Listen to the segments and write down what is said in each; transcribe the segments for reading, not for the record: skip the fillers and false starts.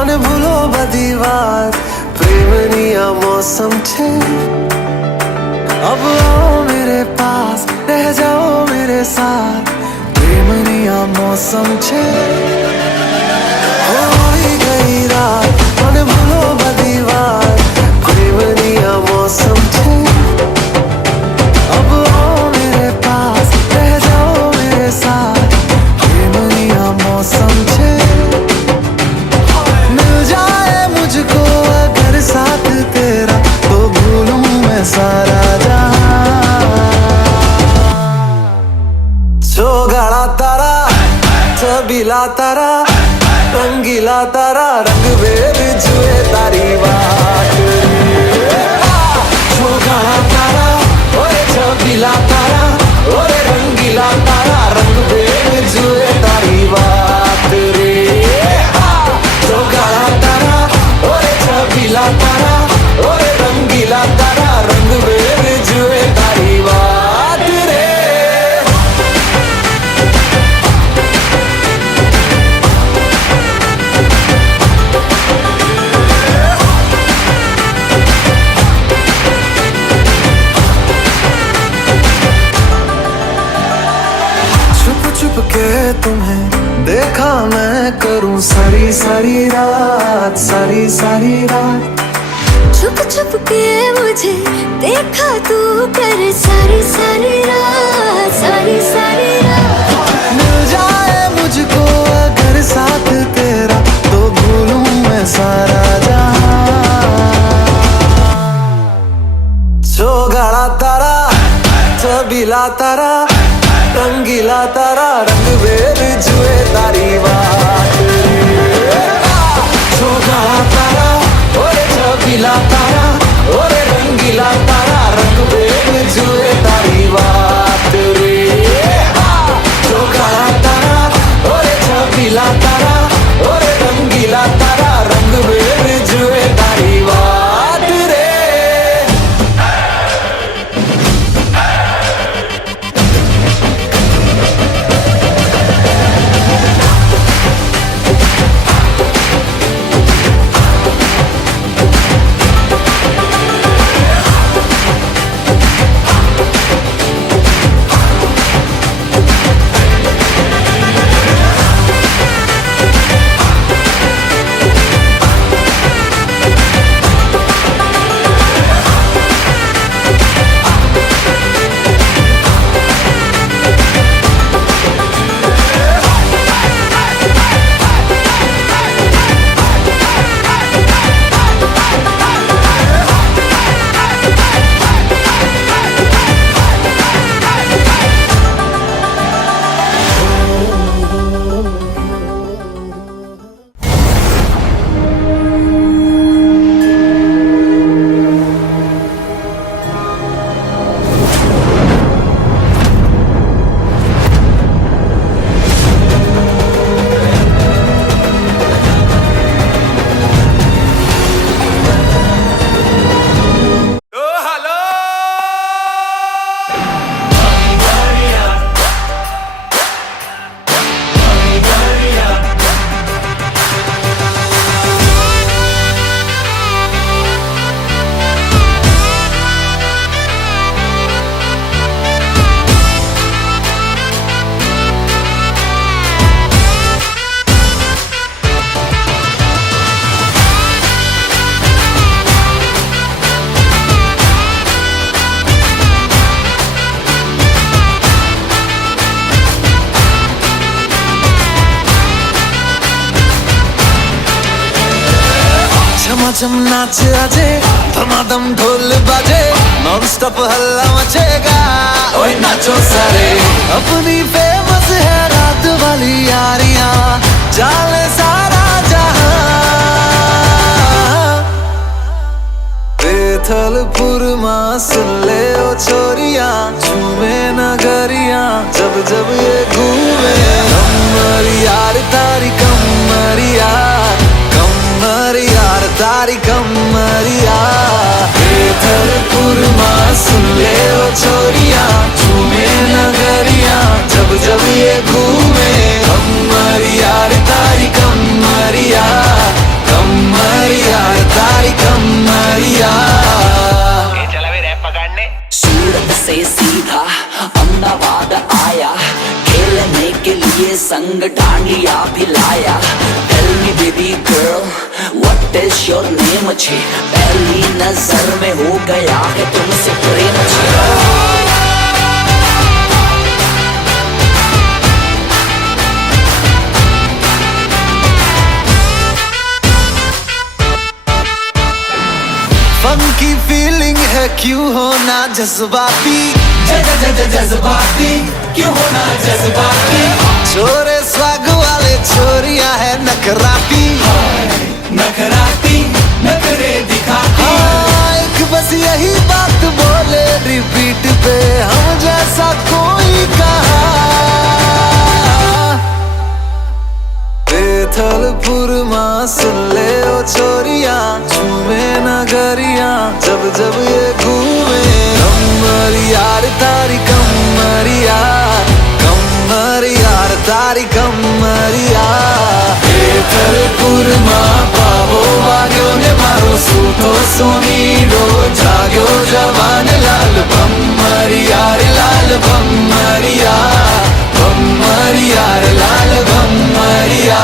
અને ભૂલો બધી વાત પ્રેમની આ मौसम छे अब आओ मेरे पास रह जाओ मेरे साथ प्रेमनी आ मौसम छे होई गई रात અને ભૂલો બધી વાત प्रेमनी आ मौसम छे अब आओ मेरे पास रह जाओ मेरे साथ प्रेमनी आ मौसम छे मुझको अगर साथ तेरा तो भूलूं मैं सारा जहां चौगाड़ा तारा छबीला तारा रंगीला तारा रंग वेद जुए तारी बात चौगाड़ा तारा ओए छबीला तारा ओए रंगीला तारा रंग वेद जुए तारी बात रे चौगाड़ा तारा छबीला तारा ओए रंगीला तारा रंग वेद जुए तारी बात रे छुप छुप के तुम्हें देखा मैं करूं सारी सारी रात सारी सारी रात छुप छुप के मुझे देखा तू कर सारी सारी रात मिल जाए मुझको अगर साथ तेरा तो भूलूं मैं सारा जहां चौगाड़ा तारा छबीला तारा रंगीला तारा रंग वेद जुए तारी बात चौगाड़ा तारा ओए छबीला तारा ओए रंगीला तारा रंग वेद जुए तारी बात रे चौगाड़ा तारा ओए छबीला तारा ओए रंगीला तारा रंग वेद जुए तारी बात रे छम नाच आजे, धमाधम ढोल बाजे, नॉन स्टॉप हल्ला मचेगा। ओए नाचो सारे, अपनी फेमस है रात वाली यारियां, जाले सारा जहां। बेथलपुर मां सुन ले ओ छोरियां, झूमे नगरियां जब जब ये घूमे। कमर यार तारी कमरिया, कमर यार तारी कमरिया। बेथलपुर मां सुन ले ओ छोरियां, झूमे नगरियां जब जब ये घूमे। कमर यार तारी कमरिया, कमर यार तारी कमरिया। सूरत से सीधा अहमदाबाद आया, खेलने के लिए संग डांडिया भी लाया। Tell me baby girl, what is your name? मुझे पहली नजर में हो गया है तुमसे प्रेम। फंकी फीलिंग है क्यों होना जज्बाती, जज्बाती क्यों होना जज्बाती। छोरे स्वाग वाले छोरिया है नखराती, नखराती नखरे दिखाती। हाँ एक बस यही बात बोले रिपीट पे, हम जैसा कोई कहा। बेथलपुर मां सुन ले ओ छोरियां, झूमे नगरियां जब जब ये घूमे। कमर यार तारी कमरिया, कमर यार तारी कमरिया। बेथलपुर मां पावो वाग्यो ने मारो सूतो सोनीडो, जाग्यो जवान लाल भम्मरिया रे लाल भम्मरिया, भम्मरिया रे लाल भम्मरिया।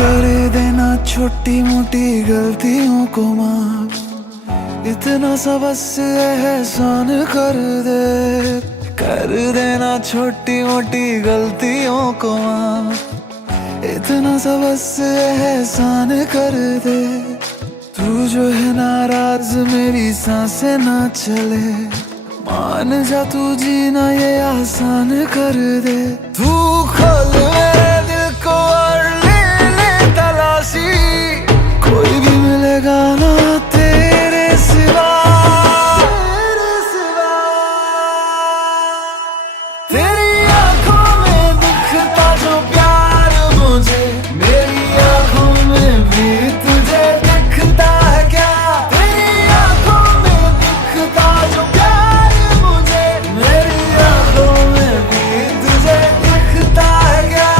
कर देना छोटी मोटी गलतियों को माफ, इतना सा बस एहसान कर दे। कर देना छोटी मोटी गलतियों को माफ, इतना सा बस एहसान कर दे। तू जो है नाराज मेरी सांसें ना चले, मान जा तू जीना ये आसान कर दे। तू खोल मेरे दिल को और कोई भी मिलेगा ना तेरे सिवा, तेरी आंखों में दिखता जो प्यार मुझे, मेरी आंखों में भी तुझे दिखता है क्या। तेरी आंखों में दिखता जो प्यार मुझे, मेरी आंखों में भी तुझे दिखता है क्या।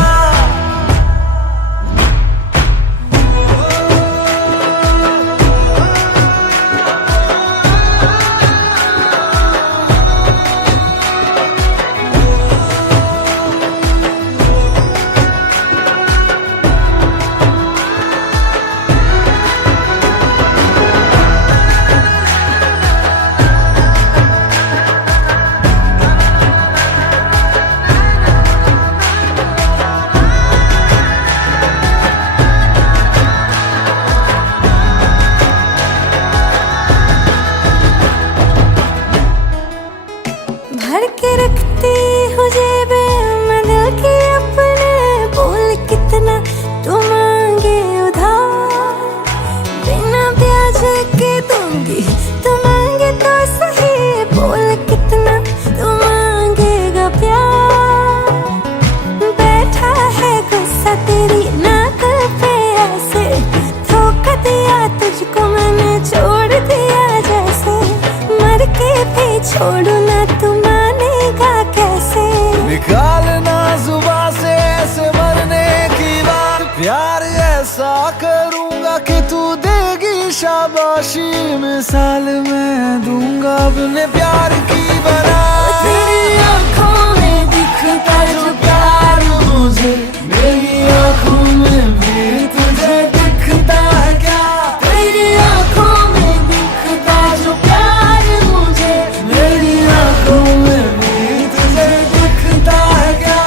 करूंगा कि तू देगी शाबाशी, मिसाल मैं दूंगा अपने प्यार की बना। तेरी आंखों में दिखता जो प्यार मुझे, मेरी आंखों में भी तुझे दिखता है क्या? तेरी आंखों में दिखता जो प्यार मुझे, मेरी आंखों में भी तुझे दिखता है क्या?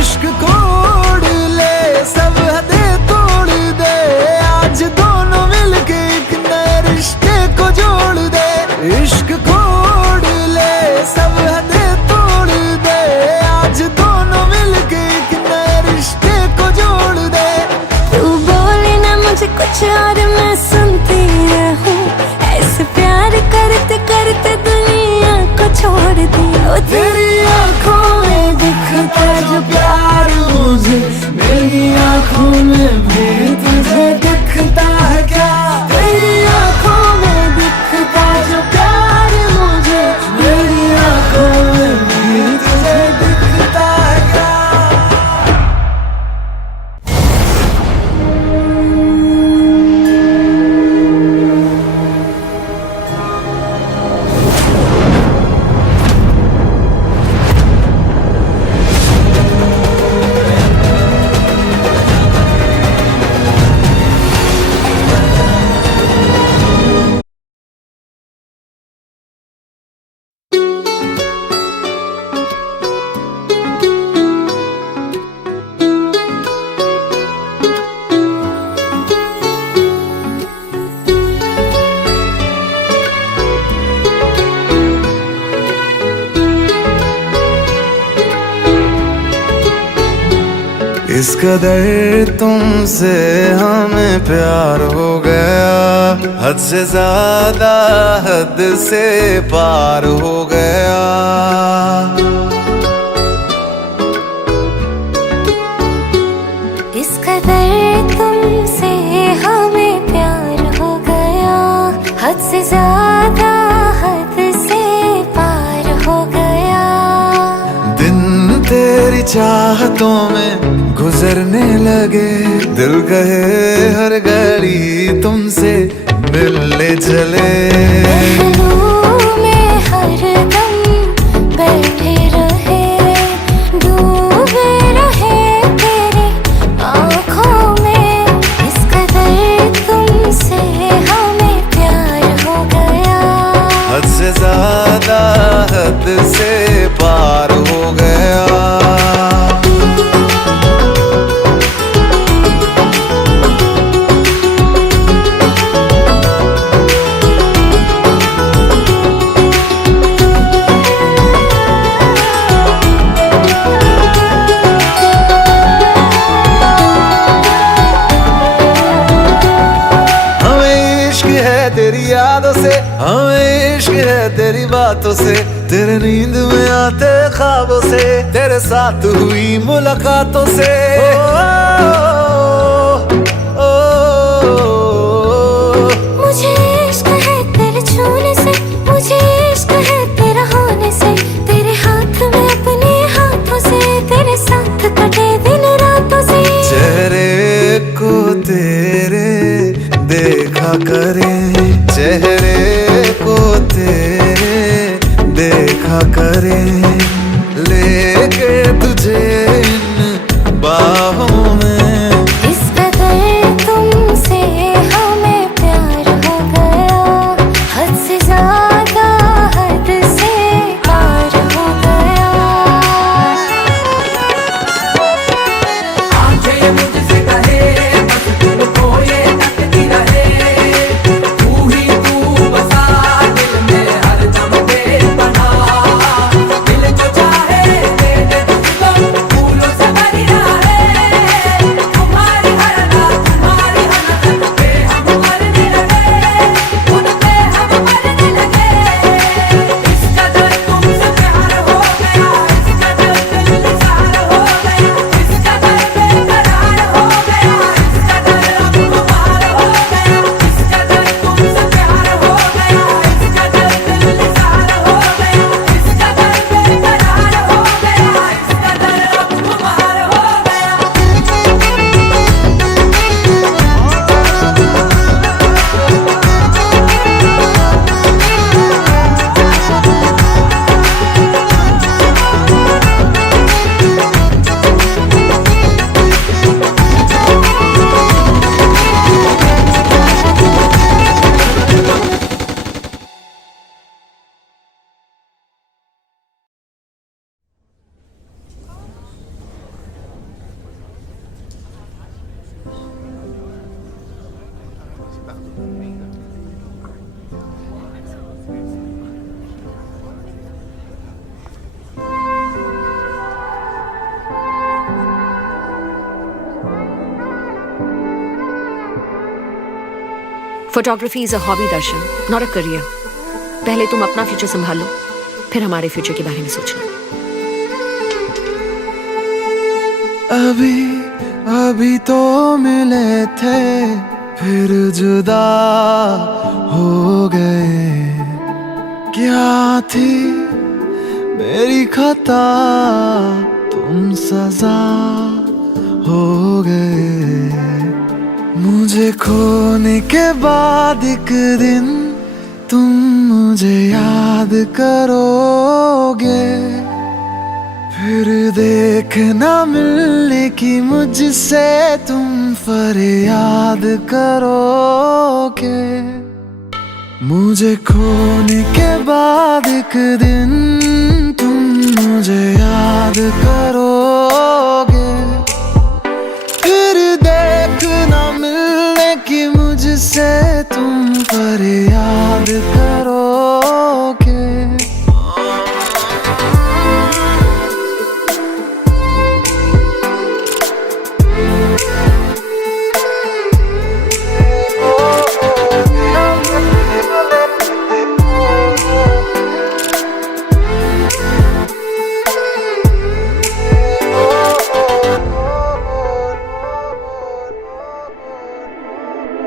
इश्क को उड़ ले, सब हदें तोड़ दे, आज दोनों मिलके एक नए रिश्ते को जोड़ दे। इश्क को उड़ ले, सब हदें तोड़ दे, आज दोनों मिलके एक नए रिश्ते को जोड़ दे। तू बोले ना मुझे कुछ और मैं सुनती रहूं, ऐसे प्यार करते करते दुनिया को छोड़ दिया। ओ तेरी आंखों में दिखता जो प्यार मुझे, मेरी आंखों में भी तुझे दिखता है क्या? तेरी आंखों में दिखता जो प्यार मुझे, मेरी आंखों में भी तुझे दिखता है क्या? इस कदर तुमसे हमें प्यार हो गया, हद से ज्यादा हद से पार हो गया। इस कदर तुमसे हमें प्यार हो गया, हद से ज्यादा हद से पार हो गया। दिन तेरी चाहतों में गुजरने लगे, दिल कहे हर घड़ी तुमसे मिलने चले। पहलू में हरदम बैठे रहे, डूबे रहे तेरी आँखों में। इस कदर तुमसे हमें प्यार हो गया, हद से ज्यादा हद से पार हो गया। तेरी यादों से हमें इश्क है, तेरी बातों से, तेरे नींद में आते ख्वाबों से, तेरे साथ हुई मुलाकातों से। मुझे इश्क है तेरे छूने से, मुझे इश्क है तेरा होने से, तेरे हाथ में अपने हाथों से, तेरे साथ कटे दिन रातों से। चेहरे को तेरे देखा करें, चेहरे को तेरे देखा करें, लेके तुझे इन बाहों में। इस कदर तुमसे हमें प्यार हो गया, हद से ज्यादा हद से पार हो गया। आंखें मुझसे कहे बस तुमको ये तकती रहे, तू ही तू बसा दिल में हर दम बेपनाह, दिल जो चाहे दे दे तुझको। Photography is a hobby Darshan, not a career. पहले तुम अपना फ्यूचर संभालो, फिर हमारे फ्यूचर के बारे में सोचना। अभी अभी तो मिले थे, फिर जुदा हो गए। क्या थी मेरी खता, तुम सजा हो गए। मुझे खोने के बाद एक दिन तुम मुझे याद करोगे, फिर देखना मिलने की मुझसे तुम फरियाद करोगे। मुझे खोने के बाद एक दिन तुम मुझे याद करोगे, फिर देखना मिलने की मुझसे तुम फरियाद करोगे।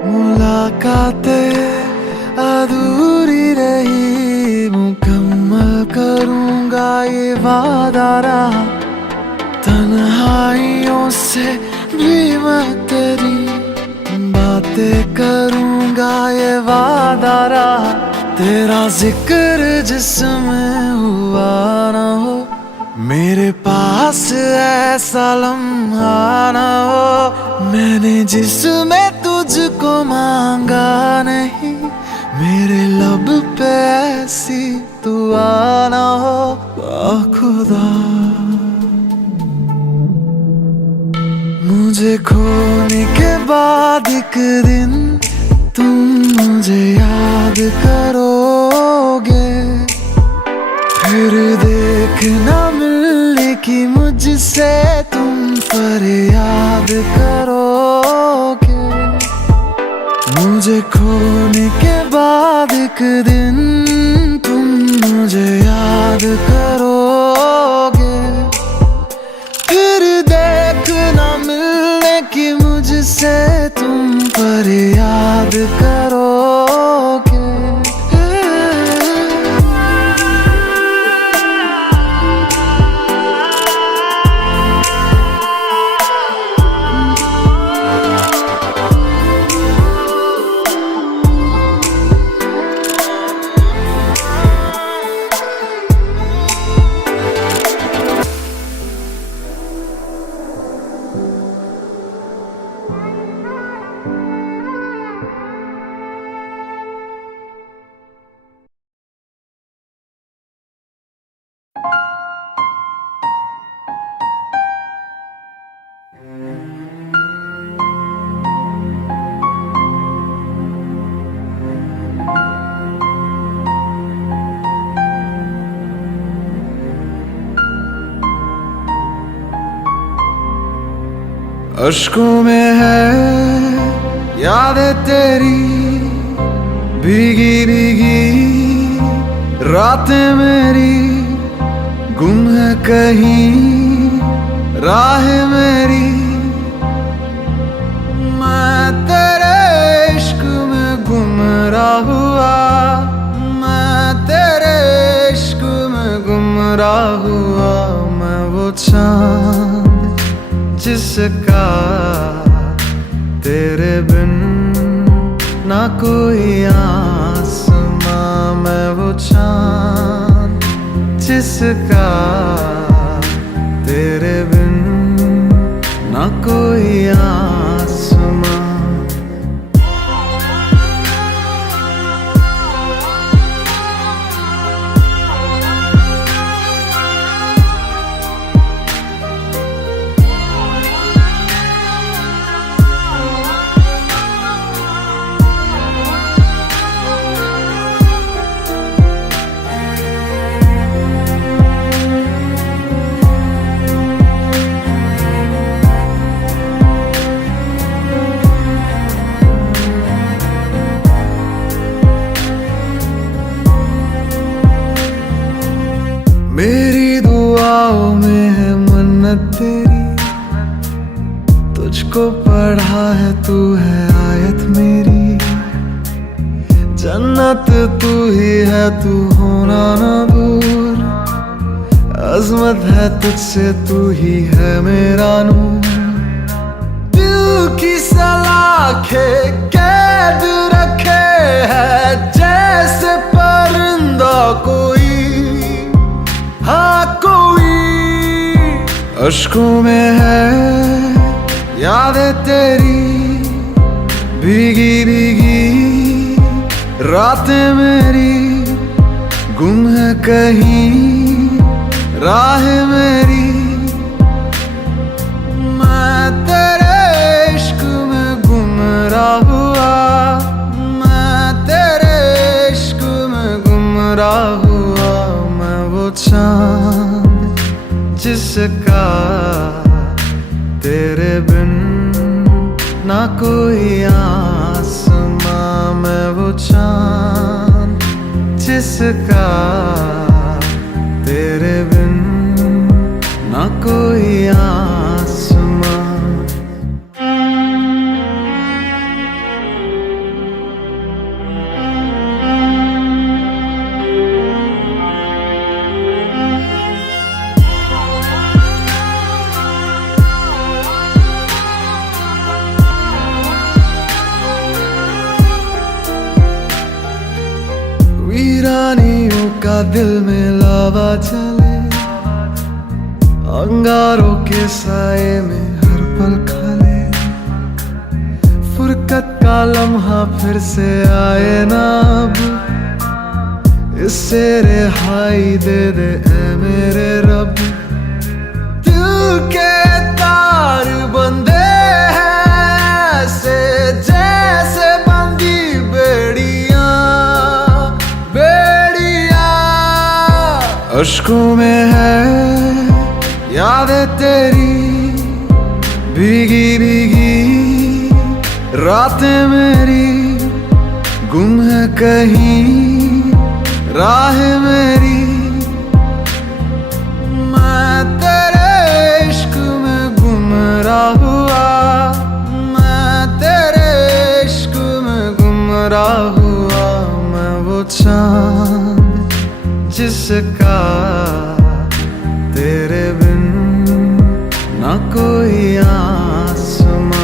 मुलाकातें अधूरी रही, मुकम्मल करूंगा ये वादा रहा। तन्हाइयों से भी मैं तेरी बातें करूंगा ये वादा रहा। तेरा जिक्र जिसमें हुआ ना हो, मेरे पास ऐसा लम्हा ना हो। मैंने जिसमें तुझको मांगा नहीं, मेरे लब पे ऐसी दुआ ना हो। खुदा मुझे खोने के बाद एक दिन तुम मुझे याद करोगे, फिर देखना मिलने की मुझसे तुम फरियाद करोगे। मुझे खोने के बाद एक दिन तुम मुझे याद करोगे, फिर देखना मिलने की मुझसे तुम फरियाद करोगे। अश्कों में है यादें तेरी, भीगी भीगी रातें मेरी। गुम है कहीं राह मेरी, मैं तेरे इश्क में गुमराह हुआ। मैं तेरे इश्क में गुमराह हुआ। मैं वो चाँद जिसका तेरे बिन ना कोई आसमां। मैं वो चाँद जिसका तेरे बिन ना कोई आसमां। को पढ़ा है तू है आयत मेरी, जन्नत तू ही है तू होना ना दूर, अजमत है तुझसे तू ही है मेरा नूर। दिल की सलाखें कैद रखे है जैसे परिंदा कोई, हाँ कोई। अश्कों में है यादें तेरी, भीगी भीगी रातें मेरी, गुम है कहीं राह मेरी। मैं तेरे इश्क में गुमराह हुआ, मैं तेरे इश्क में गुमराह हुआ। मैं वो चांद जिसका तेरे बिन ना कोई आसमां, मैं वो चांद जिसका तेरे बिन ना कोई आसमां। वीरानियों का दिल में लावा चले, अंगारों के साए में हर पल खले। फुरकत का लम्हा फिर से आए ना अब, इससे रिहाई दे दे ऐ मेरे रब। दिल के तार बंधे हैं ऐसे जैसे बंधी बेड़ियां, अश्कों में है यादें तेरी, भीगी भीगी रातें मेरी, गुम है कहीं राह मेरी। मैं तेरे इश्क में गुमराह हुआ, मैं तेरे इश्क में गुमराह हुआ। मैं वो चांद जिसका तेरे बिन ना कोई आसमां।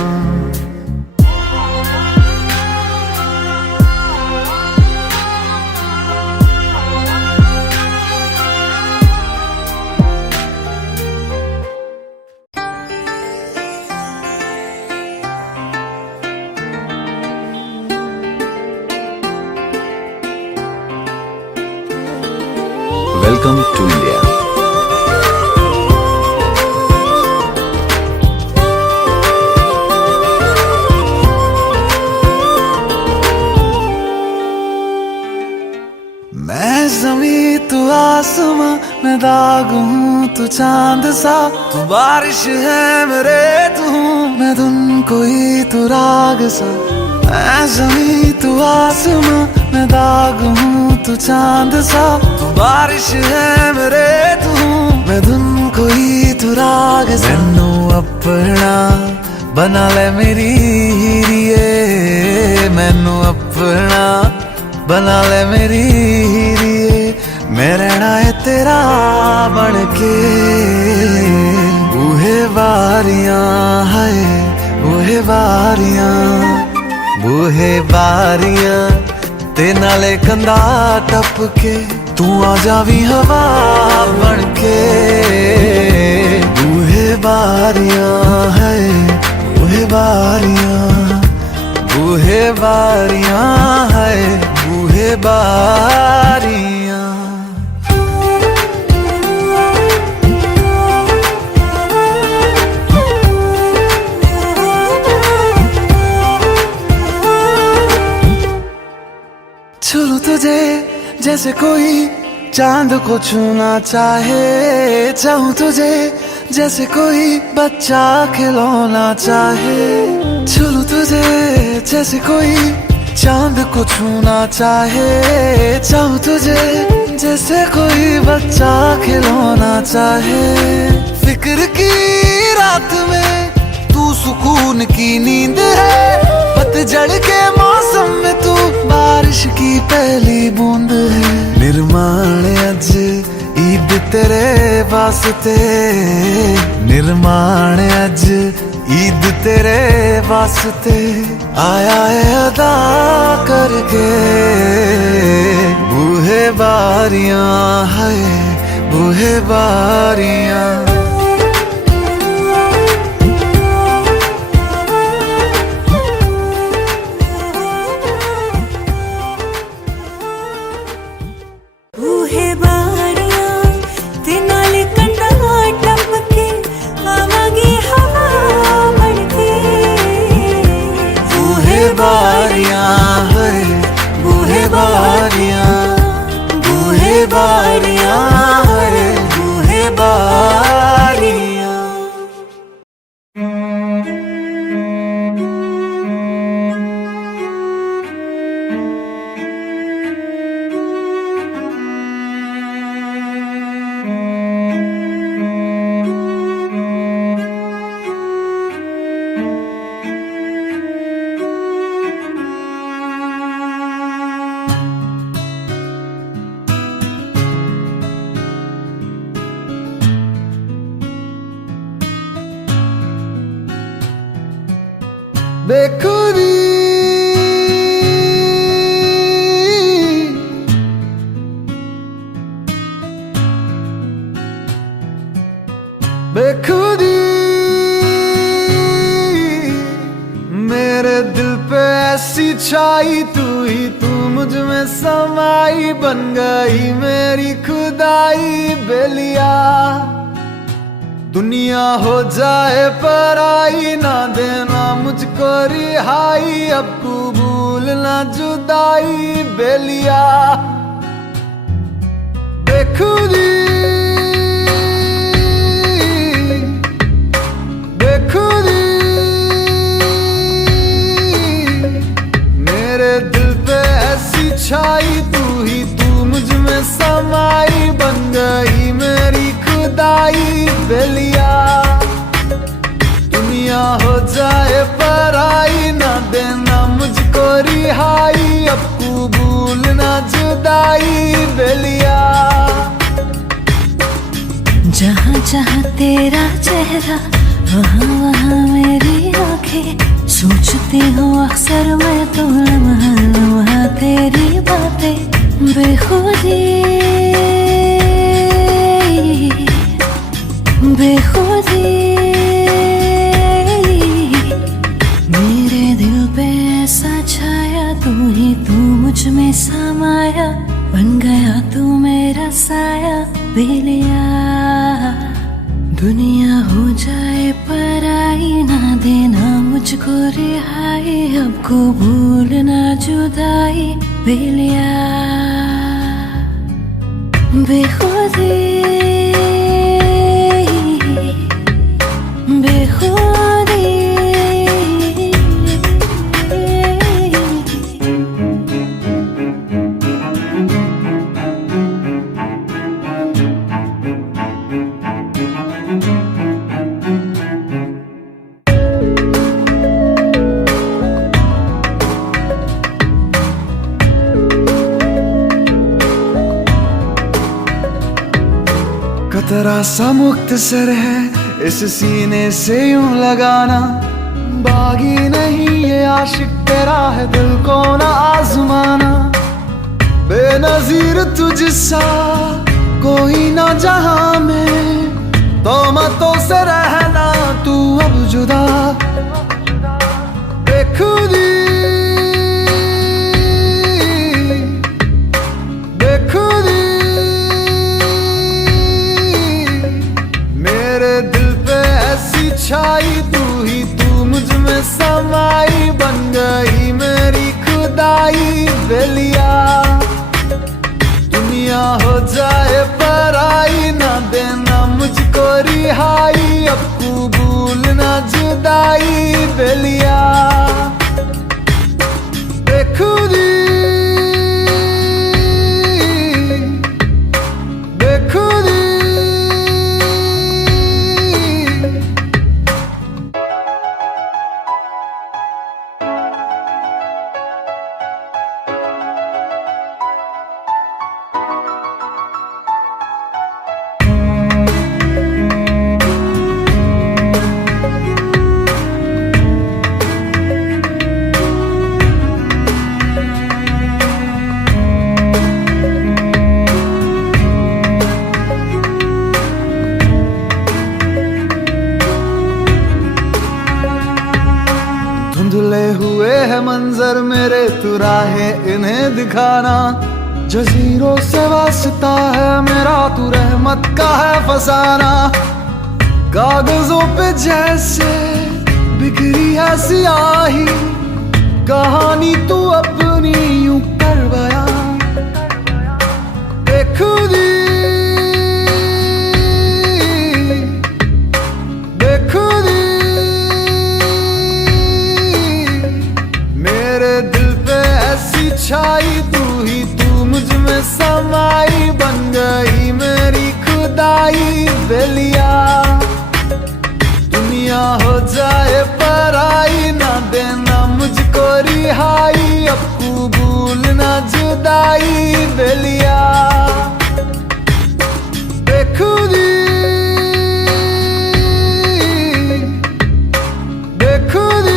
Welcome to India. मैं ज़मीं तू आसमां, मैं दाग हूँ तू चांद सा। तू बारिश है मेरे तू हूँ मैं धुन कोई तू राग सा। मैं ज़मीं तू आसमां, मैं दाग हूँ तू चांद सा। तू बारिश है मेरे तू हूँ मैं धुन कोई तू राग सा। मैनू अपना बना ले मेरी हीरिए, मैनू अपना बना ले मेरी हीरिए। मैं रहना है तेरा बन के, बूहे बारियां है बूहे बारियां, बूहे बारियां ते नाले कंधा टप के। तू आ जावी हवा बन के, बूहे बारियां है बूहे बारियां, बूहे बारियां है बूहे बारियां। छू तुझे जैसे कोई चांद को छूना चाहे, चाहूं तुझे जैसे कोई बच्चा खिलौना चाहे। छू तुझे जैसे कोई चांद को छूना चाहे, चाहूं तुझे जैसे कोई बच्चा खिलौना चाहे। फिक्र की रात में तू सुकून की नींद है। पतझड़ के मौसम में तू बारिश की पहली बूंद है। निर्माण अज ईद तेरे वास्ते, निर्माण अज ईद तेरे वास्ते। आया है अदा करके बूहे बारियां है, बूहे बारियां। बूहे बारियां ते नाल कंधा टपके आवागी हवा बढ़के। बूहे बारियां है, बूहे बारियां, बूहे बारियां है, बूहे बारियां। बेखुदी बेखुदी मेरे दिल पे ऐसी छाई, तू ही तू मुझ में समाई। बन गई मेरी खुदाई बेलिया, दुनिया हो जाए पराई, ना देना मुझको रिहाई। अब कबूल ना जुदाई बेलिया। बेखुदी बेखुदी मेरे दिल पे ऐसी छाई, तू ही तू मुझ में समाई। बन गई मेरी खुदाई बेलिया, दुनिया हो जाए पराई, ना देना मुझको रिहाई। अब कबूल ना जुदाई बेलिया। जहाँ जहाँ तेरा चेहरा, वहाँ वहाँ मेरी आंखें। सोचती हूँ अक्सर मैं तो लम्हा लम्हा तेरी बातें। बेखुदी बेखुदी मेरे दिल पे ऐसा छाया, तू ही तू मुझ में समाया। बन गया तू मेरा साया बेलिया, दुनिया हो जाए पराई, ना देना मुझको रिहाई। अब कबूल ना जुदाई बेलिया। बेखुदी बेखुदी कतरा सा मुख्तसर है इस सीने से यूं लगाना। बागी नहीं ये आशिक तेरा है, दिल को ना आजमाना। बेनजीर तुझसा कोई ना जहां में, तोहमतों से रहना तू अब जुदा। बेखुदी बेखुदी मेरे दिल पे ऐसी छाई, तू ही तू मुझ में समाई। बन गई मेरी खुदाई बेलिया, दुनिया हो जाए पराई, ना देना मुझको रिहाई। अब कबूल ना जुदाई बेलिया। बेखुदी बेखुदी तू राहें इन्हें दिखाना। जजीरों से वास्ता है मेरा, तू रहमत का है फसाना। कागजों पे जैसे बिखरी है सियाही, कहानी तू अपनी यूं कर बयां। बेखुदी बेखुदी मेरे दिल पे ऐसी छाई, तू ही तू मुझ में समाई। बन गई मेरी खुदाई बेलिया, दुनिया हो जाए पराई, ना देना मुझको रिहाई। अब कबूल ना जुदाई बेलिया। बेखुदी बेखुदी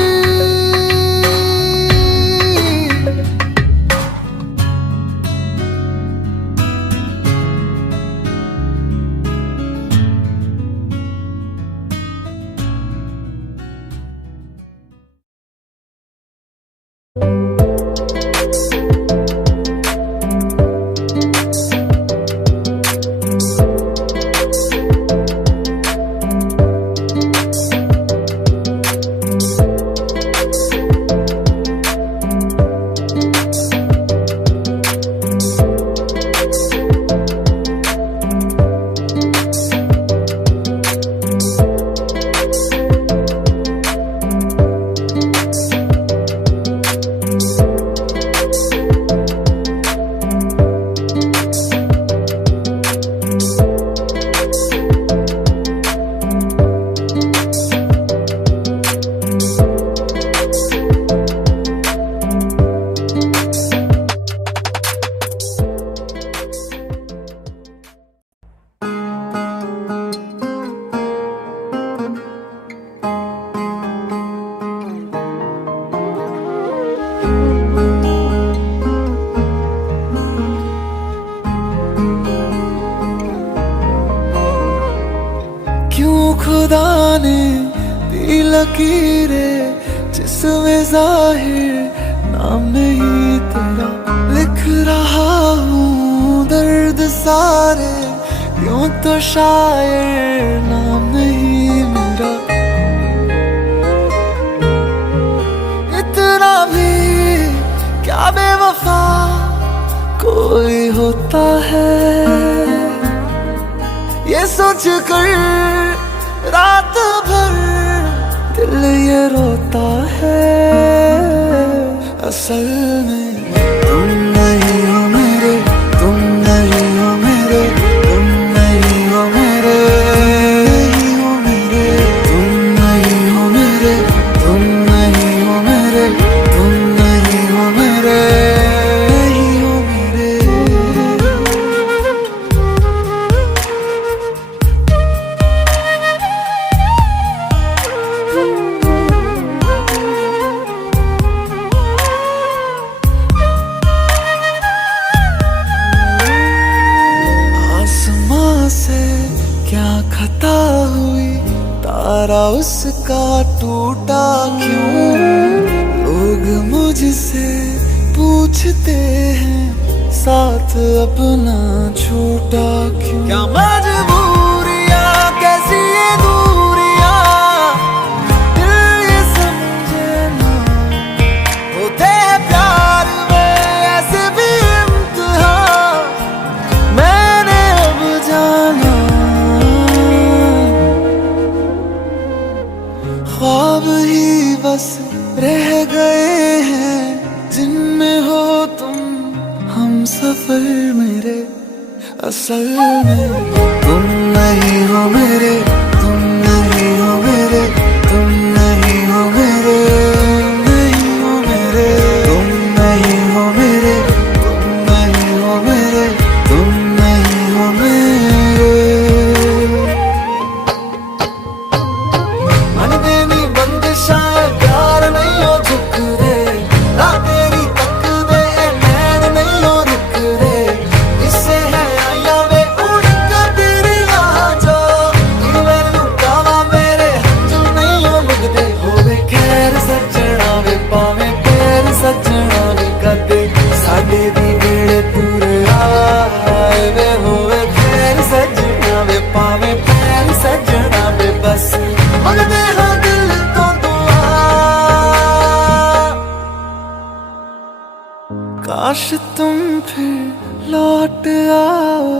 खुदा ने दी लकीरें जिसमें जाहिर नाम नहीं तेरा। लिख रहा हूँ दर्द सारे, यूं तो शायर नाम नहीं मेरा। इतना भी क्या बेवफा कोई होता है, ये सोच कर रात भर दिल ये रोता है। असल में तुम नहीं हो मेरे, तुम नहीं हो मेरे, तुम नहीं हो मेरे, नहीं हो मेरे। तुम नहीं हो मेरे, तुम नहीं हो मेरे, तुम नहीं हो मेरे, नहीं हो मेरे। खता हुई तारा उसका टूटा क्यों? लोग मुझसे पूछते हैं साथ अपना छूटा क्यों? क्या मजबूरियां कैसी ये दूरियां, दिल ये समझे ना। होते हैं प्यार में ऐसे भी इम्तिहान, मैंने अब जाना। ख्वाब ही बस रह गए हैं जिनमें हो तुम हम सफर मेरे। असल में तुम नहीं हो मेरे, तुम नहीं हो मेरे, तुम नहीं हो मेरे, नहीं हो मेरे। तुम नहीं हो मेरे, तुम नहीं हो मेरे, तुम नहीं हो मेरे। मन देनी बंदिशां प्यार नहीं हो झुक रे, ना तेरी तक दे नैन नहीं हो रुक रे। इससे है आया वे उड़ का तेरी आ जा, काश तुम फिर लौट आओ,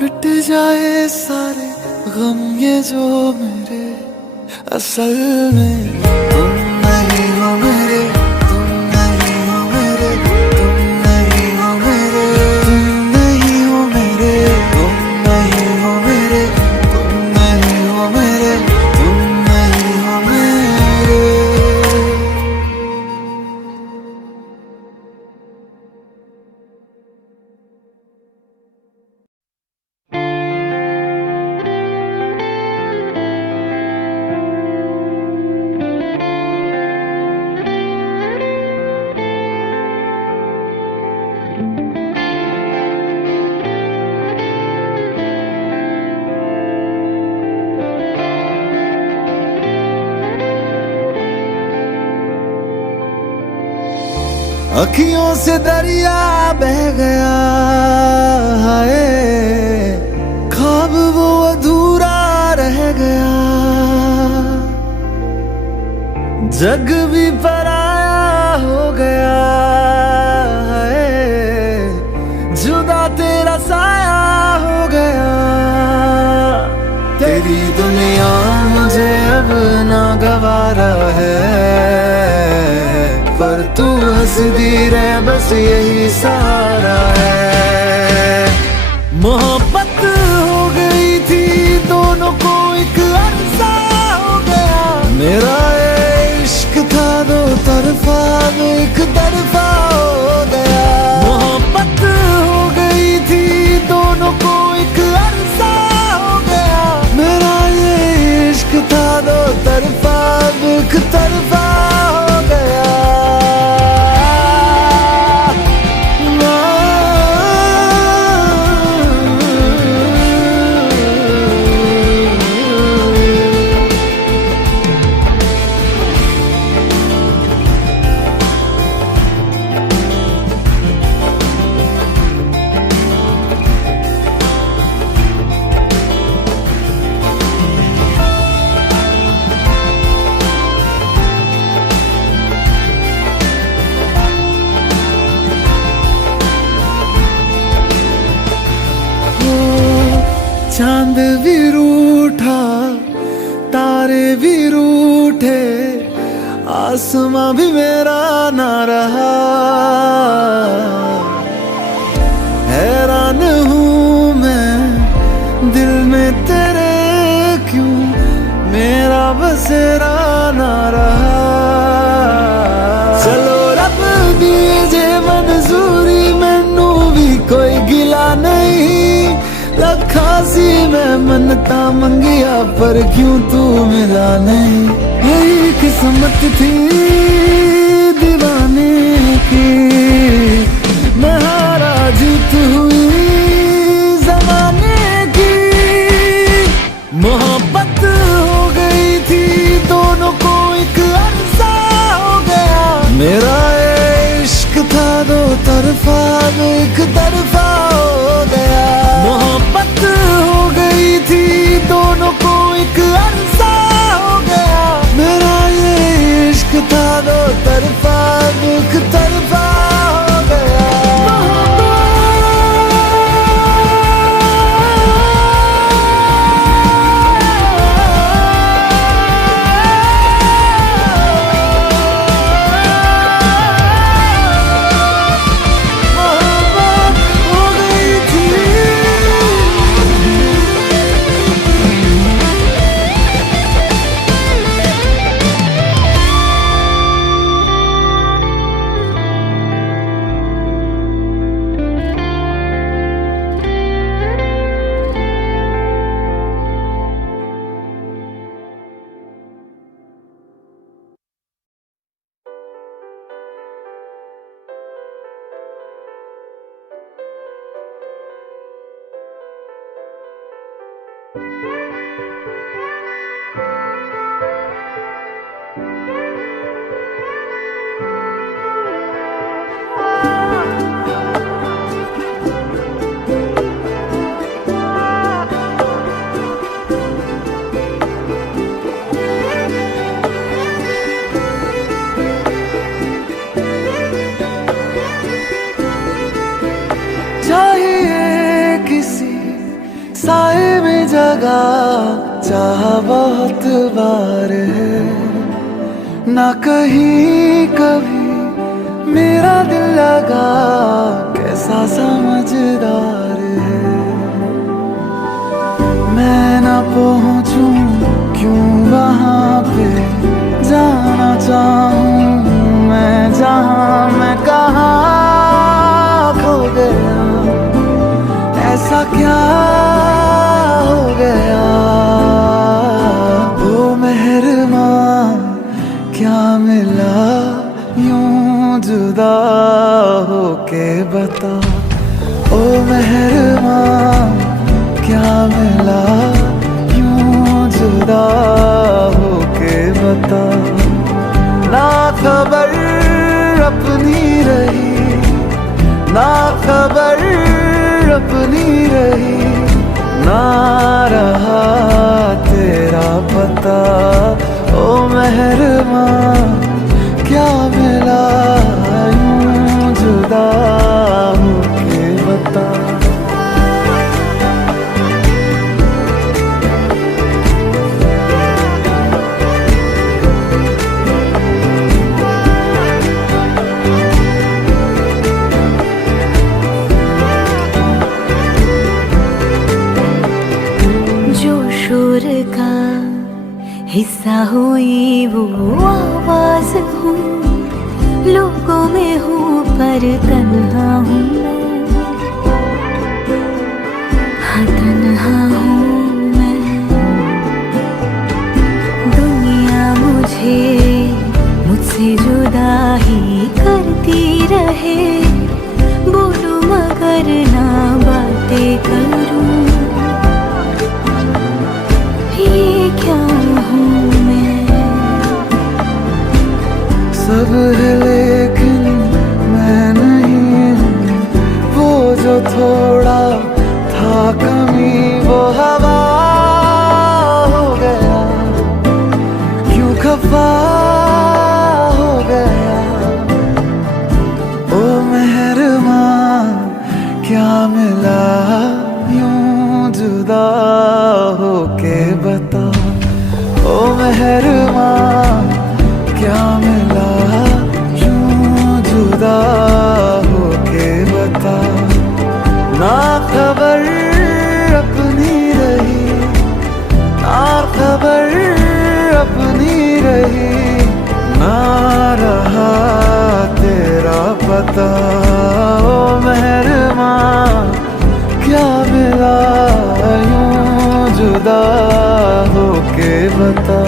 मिट जाए सारे गम ये जो मेरे। असल में तुम नहीं हो मेरे, तुम नहीं हो मेरे, तुम नहीं हो मेरे, तुम नहीं हो मेरे, तुम नहीं हो मेरे, तुम नहीं हो मेरे, तुम नहीं हो मेरे। अखियों से दरिया बह गया है, ख्वाब वो अधूरा रह गया। जग भी पराया हो गया है, जुदा तेरा साया हो गया। तेरी दुनिया मुझे अब ना गवारा है, पर तू हंसदी रहे बस यही सहारा है। मोहब्बत हो गई थी दोनों को, एक अरसा हो गया। मेरा ये इश्क था दो तरफा, एक तरफा हो गया। मोहब्बत हो गई थी दोनों को, एक अरसा हो गया। मेरा ये इश्क था दो तरफा, एक तरफा हो गया। चांद भी रूठा, तारे भी रूठे, आसमां भी मेरा ना रहा। हैरान हूँ मैं दिल में तेरे, क्यों मेरा बसेरा ना रहा। चलो रब दीजे मंजूरी, मैनू भी कोई गिला नहीं। रखा सी मैं मनता मंगिया, पर क्यों तू मिला नहीं। यही किस्मत थी दीवाने की, मैं हारा जीत हुई जमाने की। मोहब्बत हो गई थी दोनों को, एक अरसा हो गया। मेरा ये इश्क था दो तरफा, एक तरफा हो गया। मोहब्बत हो गई थी दोनों को, एक अरसा हो गया। मेरा ये इश्क था दो तरफा, एक तरफा हो गया। साए में जगह चाह बहुत बार है, ना कहीं कभी मेरा दिल लगा, कैसा समझदार है। मैं ना पहुंचूं क्यों वहां पे, जाना चाहूं मैं जहां, मैं कहाँ खो गया, ऐसा क्या हो गया। ओ मेहरबां क्या मिला यूं जुदा होके बता, ओ मेहरबां क्या मिला यूं जुदा होके बता। ना खबर अपनी रही, ना खबर अपनी रही, ना रहा तेरा पता। ओ मेहरबां क्या मिला यूं जुदा होके बता। शोर का हिस्सा हुई वो आवाज हूँ, लोगों में हूँ पर तन्हा हूँ मैं, हाँ तन्हा हूँ मैं। दुनिया मुझसे जुदा ही करती रहे, बोलूं मगर ना बातें करूं, ये क्या हूँ मैं। सब है लेकिन मैं नहीं हूँ, वो जो थोड़ा था कमी वो हवा हो गया, क्यों खफा हो गया। ओ मेहरबां क्या मिला यूं जुदा होके बता। ओ मेहरबां क्या मिला यूं जुदा होके बता। ना खबर अपनी रही, ना खबर अपनी रही, ना रहा तेरा पता। ओ मेहरबां क्या मिला यूं जुदा होके बता।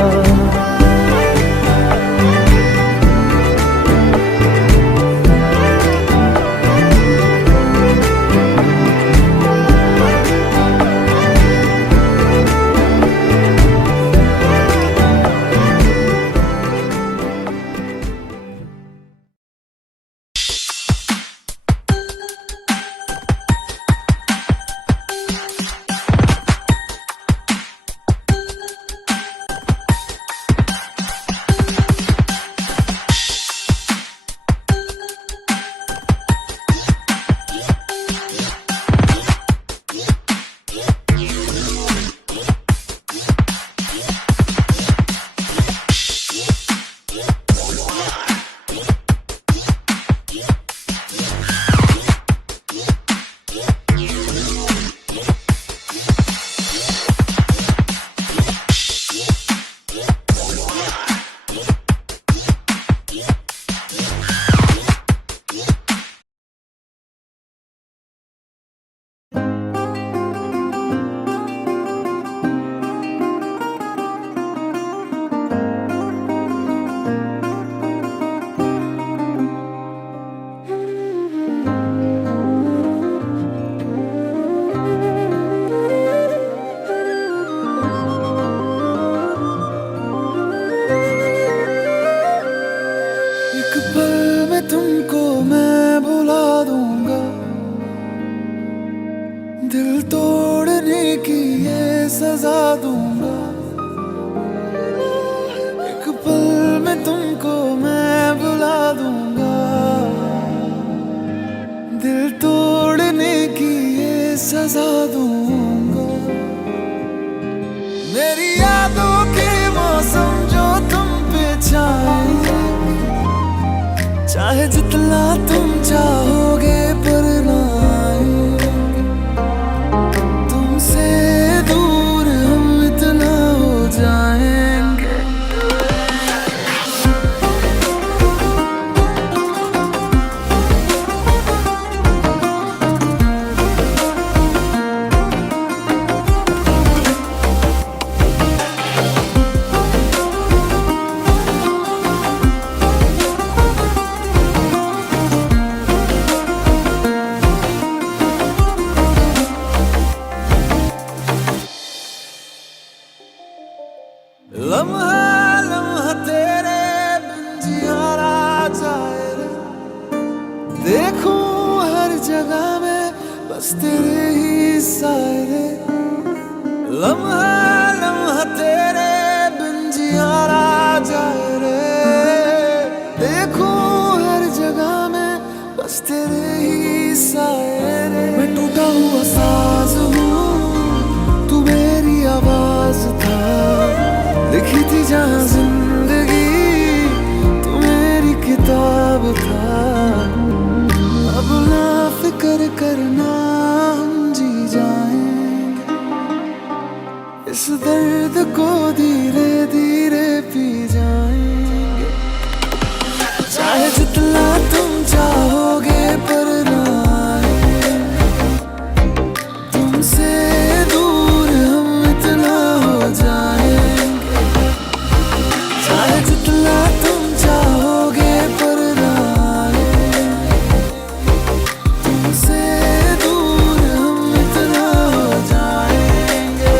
दिल तोड़ने की ये सजा दूंगा, एक पल में तुमको मैं बुला दूंगा। दिल तोड़ने की ये सजा दूंगा। चाहे जितना तुम चाहोगे पर ना आएंगे, तुमसे दूर हम इतना हो जाएंगे। लम्हा लम्हा तेरे बिन जियारा जाए रे, देखूं हर जगह में बस तेरे ही साए रे। लम्हा लम्हा तेरे बिन जियारा जाए रे, देखूं हर जगह में बस तेरे ही साए रे। मैं टूटा हुआ साज हूँ, तू मेरी आवाज था, लिखी थी जहाँ जिंदगी तू मेरी किताब था। अब ना फिक्र करना हम जी जाएंगे, इस दर्द को धीरे धीरे पी जाएंगे। चाहे जितना तुम चाहोगे पर ना आएंगे, तुमसे दूर हम इतना हो जाएंगे। चाहे जितना तुम चाहोगे पर ना आएंगे, तुमसे दूर हम इतना हो जाएंगे।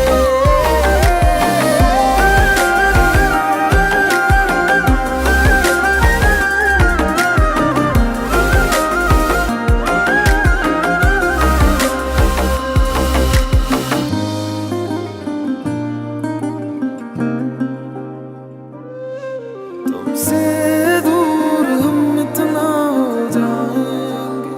तुमसे दूर हम इतना हो जाएंगे।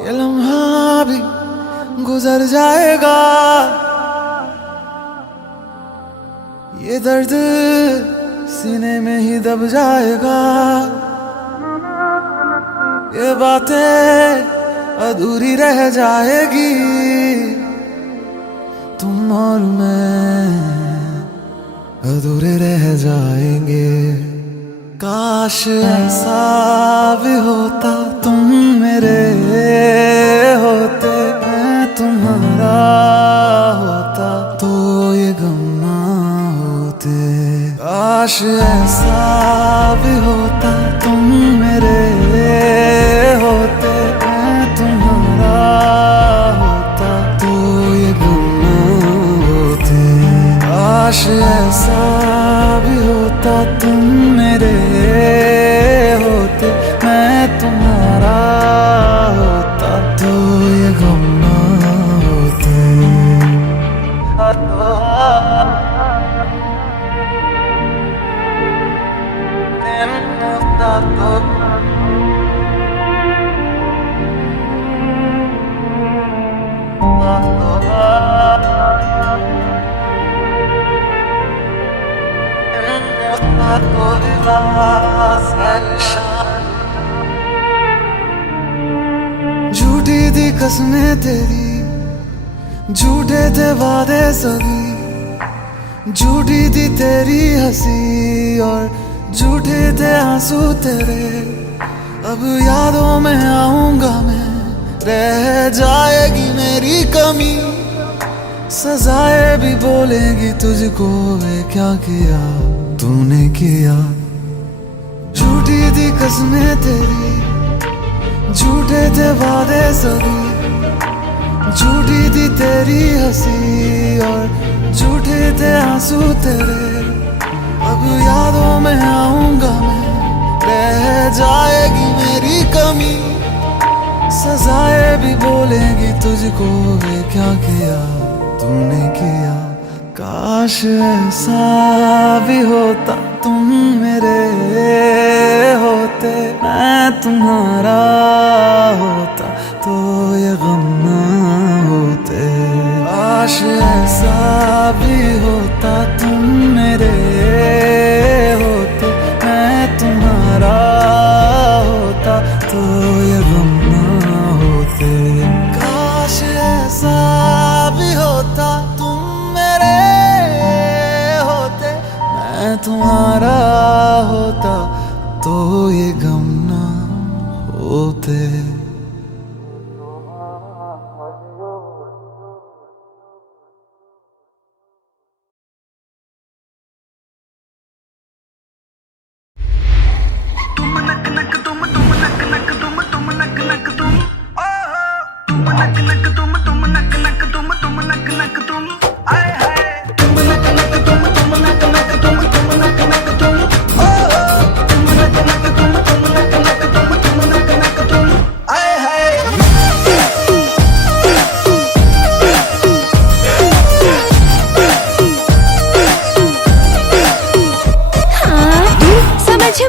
ये लम्हा भी गुजर जाएगा, ये दर्द सीने में ही दब जाएगा। ये बातें अधूरी रह जाएगी, तुम और मैं अधूरे रह जाएंगे। काश ऐसा भी होता तुम मेरे होते, मैं तुम्हारा होता तो ये गम ना होते। काश ऐसा भी होता तुम मेरे होते, मैं तुम्हारा होता तो ये गम ना होते। काश ऐसा भी होता तुम मेरे होते, मैं तुम्हारा होता तो ये गम ना होते। झूठी थी कसमें तेरी, झूठे थे वादे सभी, झूठी थी तेरी हंसी और झूठे थे आंसू तेरे। अब यादों में आऊंगा मैं, रह जाएगी मेरी कमी, सजाएं भी बोलेगी तुझको, वे क्या किया तूने किया। झूठी थी कसमें तेरी, झूठे थे वादे सभी, झूठी थी तेरी हंसी और झूठे थे आंसू तेरे, अब यादों में आऊंगा मैं, रह जाएगी मेरी कमी, सजाएं भी बोलेंगी तुझको, ये क्या किया तूने किया। काश ऐसा भी होता तुम मेरे होते, मैं तुम्हारा होता तो ये गम ना होते। काश ऐसा भी होता तुम मेरे होते, मैं तुम्हारा होता तो ये गम ना होते। काश ऐसा भी होता तुम मेरे होते, मैं तुम्हारा होता तो ये गम ना होते।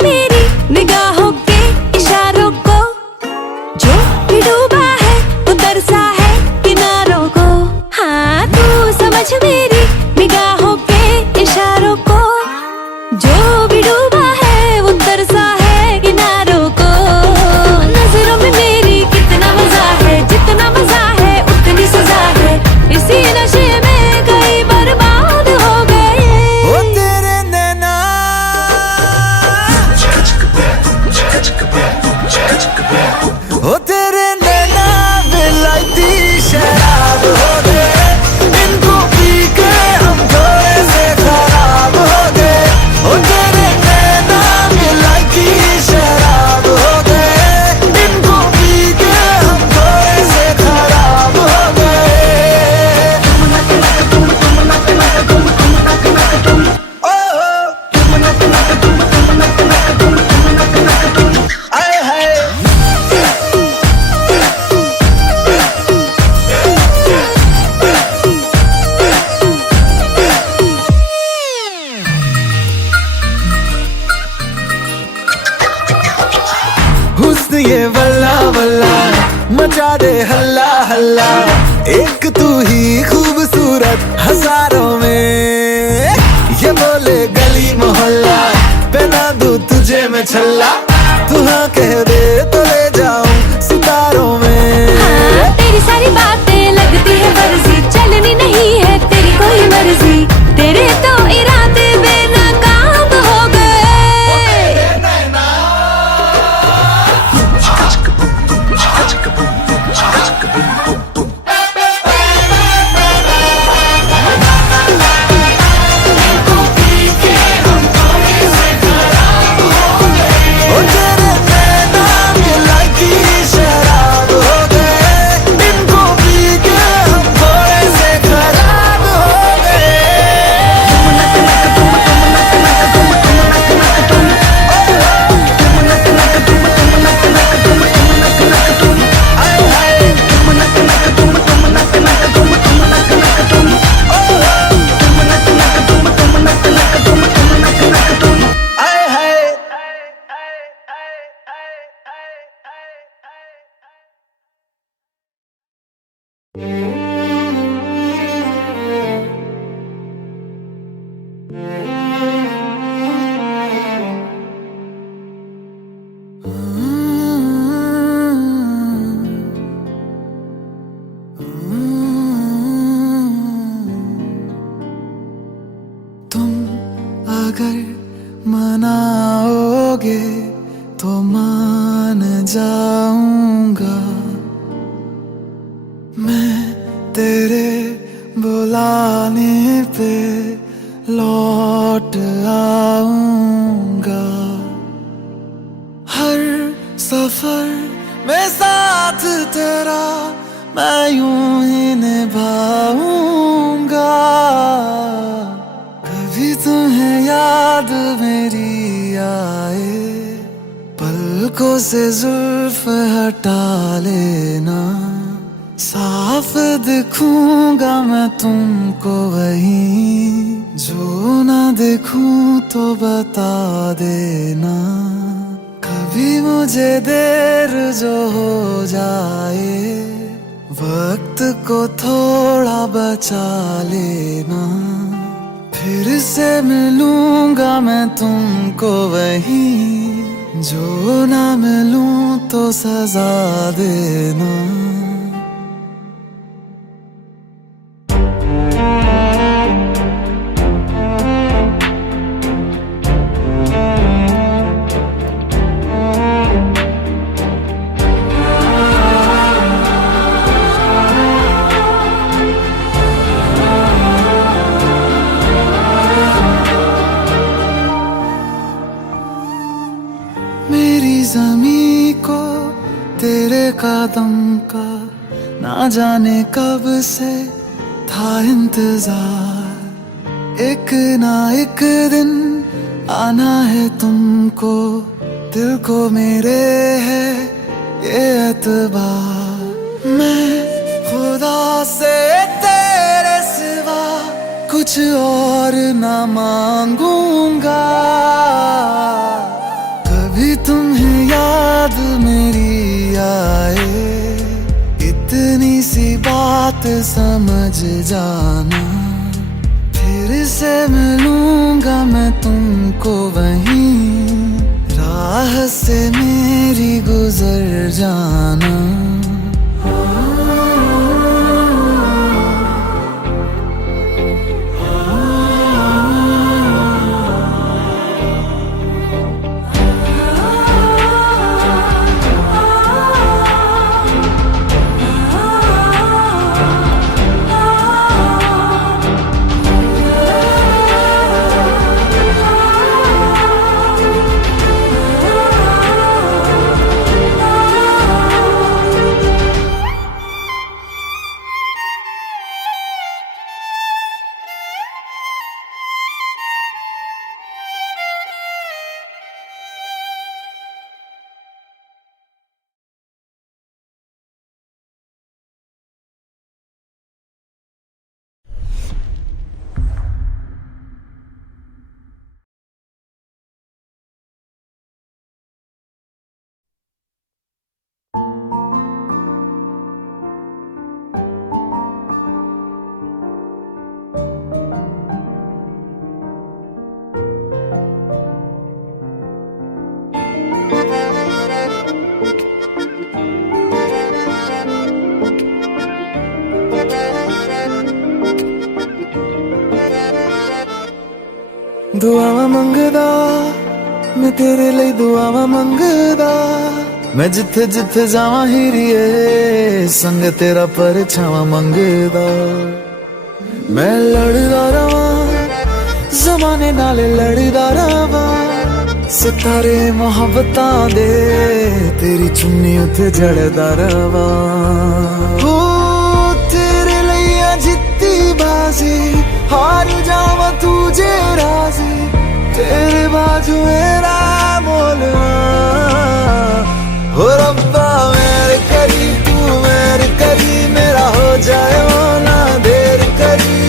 मेरी निगाहों के इशारों को, जो भी डूबा है उतर सा है किनारों को। हाँ तू समझ मेरी निगाहों के इशारों को, जो भी डूबा है उतर सा है किनारों को। नजरों में मेरी कितना मजा है, जितना मजा है उतनी सजा है, इसी नशे में कई बर्बाद हो गए। ओ तेरे नैना ओ तेरे नैना विलायती शराब हो गए, इनको पी के हम थोड़े से खराब हो गए। ओ तेरे नैना विलायती शराब हो गए, इनको पी के हम थोड़े से खराब हो गए। हुस्न ये वल्ला वल्ला मचा दे हल्ला हल्ला, एक तू ही खूबसूरत हजारों में। ये बोले गली मोहल्ला पहना दूं तुझे मैं छल्ला, तू हाँ कह दे तो ले जाऊं सितारों में। हाँ, तेरी सारी बातें लगती है फर्जी, चलनी नहीं है तेरी कोई मर्जी, तेरे तो इरादे बेनकाब हो गए। ओ तेरे नैना विलायती शराब हो गए, इनको पी के हम थोड़े से खराब हो गए। तुम अगर मनाओगे तो मान जाऊंगा, मैं तेरे बुलाने पे लौट आऊंगा। हर सफर में साथ तेरा मैं यूं ही निभाऊंगा। याद मेरी आए, पलकों से जुल्फ हटा लेना, साफ दिखूंगा मैं तुमको वहीं, जो ना देखूं तो बता देना। कभी मुझे देर जो हो जाए, वक्त को थोड़ा बचा लेना, फिर से मिलूंगा मैं तुमको वहीं, जो ना मिलूं तो सजा देना। मेरी ज़मीं को तेरे कदम का ना जाने कब से था इंतजार, एक ना एक दिन आना है तुमको, दिल को मेरे है ये एतबार। मैं खुदा से तेरे सिवा कुछ और ना मांगूंगा, कभी तुम्हें याद मेरी आए, इतनी सी बात समझ जाना, फिर से मिलूंगा मैं तुमको वहीं, राह से मेरी गुजर जाना। दुआवां मंगदा मैं तेरे लिए, दुआवां मंगदा मैं, जिथे जिथे जावां हीरिए संग तेरा परछावां मंगदा। मैं लड़दा रवां जमाने नाल, लड़दा रवां सितारे मोहब्बतां दे, तेरी चुन्नी उते जड़दा रवां। हो तेरे लिए जित्ती बाजी, हार जावां तुझे राजी, तेरे बाजू मेरा बोलना। हो रब्बा मेरे करी, तू मेरे करी, मेरा हो जाए वो ना देर करी,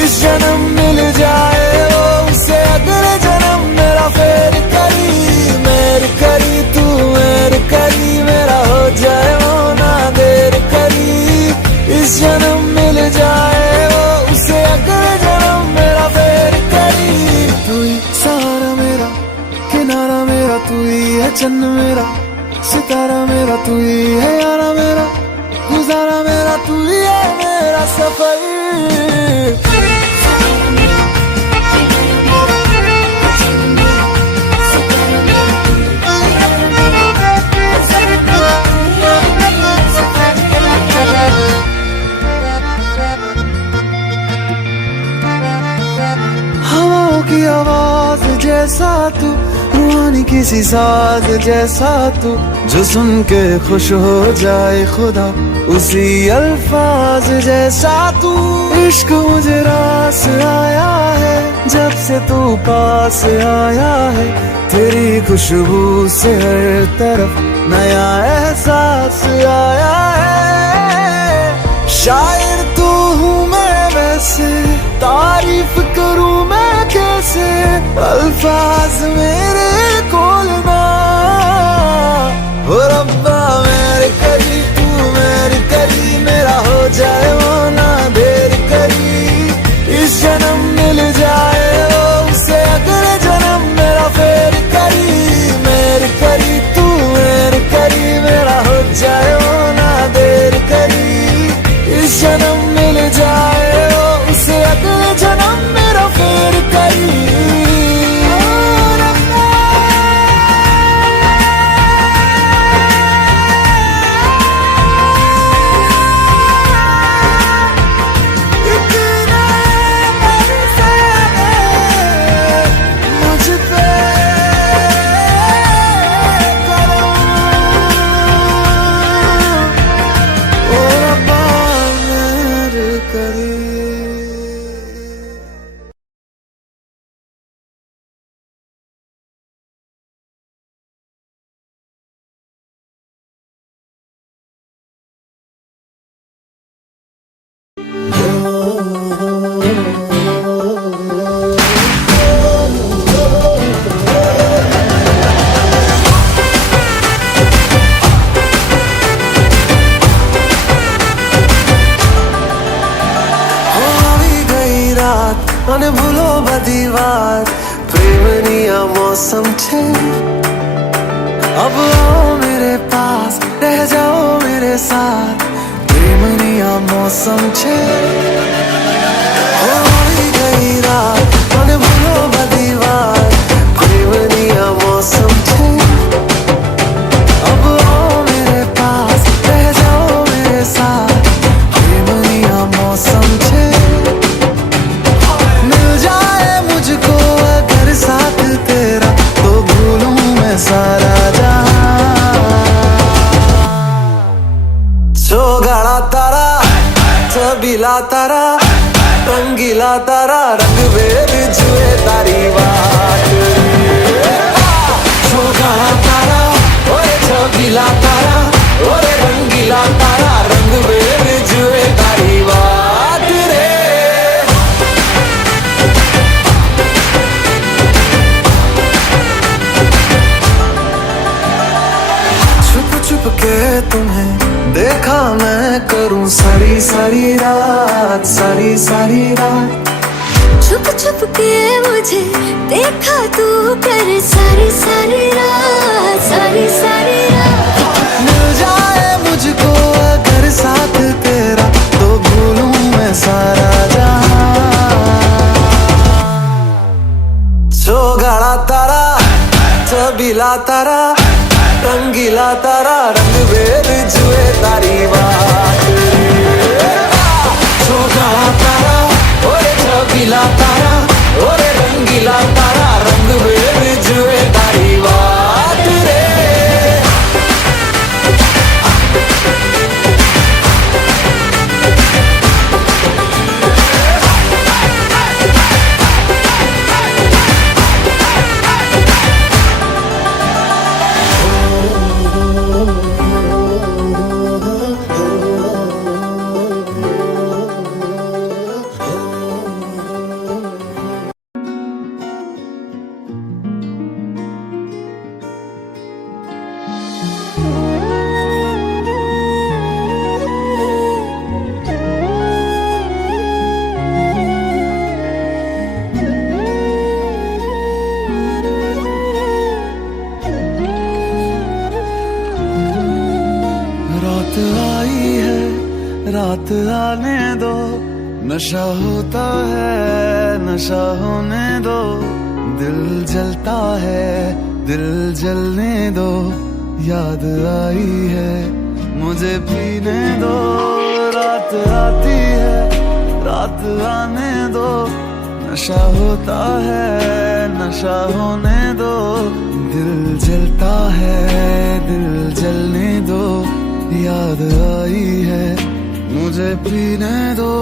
इस जन्म मिल जाए वो उसे अगले जन्म मेरा फेर करी, मेरे करी तू मेरे करी, मेरा हो जाए वो ना देर करी, इस जन्म मिल जाए वो उसे अगले जन्म मेरा फेर करी। तू ही सहारा मेरा, किनारा मेरा, तू ही है चन्न मेरा, सितारा मेरा, तू ही है यारा मेरा, गुजारा मेरा, तू ही है मेरा सफर। हवाओं की आवाज जैसा तू, रूहानी किसी साज जैसा तू, जो सुन के खुश हो जाए खुदा उसी अल्फाज जैसा तू। इश्क मुझे रास आया है जब से तू पास आया है, तेरी खुशबू से हर तरफ नया एहसास आया है। शायर तू हूँ मैं वैसे, तारीफ करूँ मैं कैसे, अल्फाज मेरे कोल ना हो। रब्बा मेरे करी तू मेरे करी, मेरा हो जाए वो ना देर करी। इस जन्म मिल जाए वो उसे अगले जन्म मेरा फेर करी। मेरे करी तू मेरे करी, मेरा हो जाए वो ना देर करी। इस जन्म मिल जाए वो उसे अगले जन्म मेरा फेर करी। અને ભૂલો બધી વાત પ્રેમની આ મૌસમ છે। अब आओ मेरे पास रह जाओ मेरे साथ, प्रेमनी आ मौसम छे। होई गई रात અને ભૂલો બધી વાત પ્રેમની આ मौसम छे। अब आओ मेरे पास रह जाओ मेरे साथ, प्रेमनी आ मौसम छे। मुझको अगर साथ तेरा तो भूलूं मैं सारा जहां। चौगाड़ा तारा छबीला तारा रंगीला तारा, रंग वेद जुए तारी बात। चौगाड़ा तारा ओए छबीला तारा ओरे रंगीला तारा, रंग वेद जुए तारी बात रे। छुप के तुम्हें देखा मैं करूं सारी सारी रात, सारी सारी रात। छुप छुप के मुझे देखा तू कर सारी सारी रात, सारी सारी रात। मिल जाए मुझको अगर साथ तेरा तो भूलूं मैं सारा जहां। चौगाड़ा तारा छबीला तारा रंगीला तारा, रंग वेद जुए तारी बात। चौगाड़ा तारा ओरे छबीला तारा ओरे रंगीला तारा, रंग वेद जुए तारी बात रे। रात आने दो, नशा होता है नशा होने दो। दिल जलता है दिल जलने दो, याद आई है मुझे पीने दो। रात आती है रात आने दो, नशा होता है नशा होने दो। दिल जलता है दिल जलने दो, याद आई है मुझे पीने दो।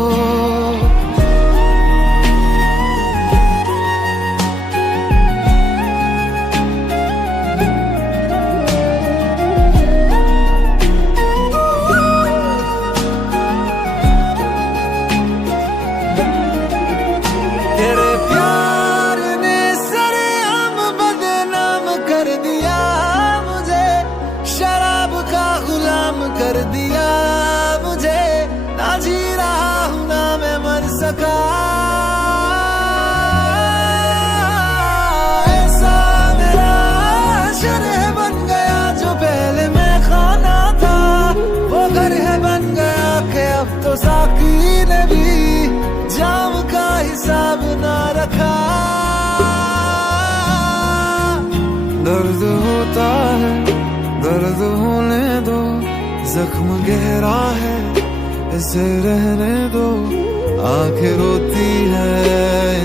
दर्द होता है, दर्द होने दो, जख्म गहरा है इसे रहने दो। आंखें रोती है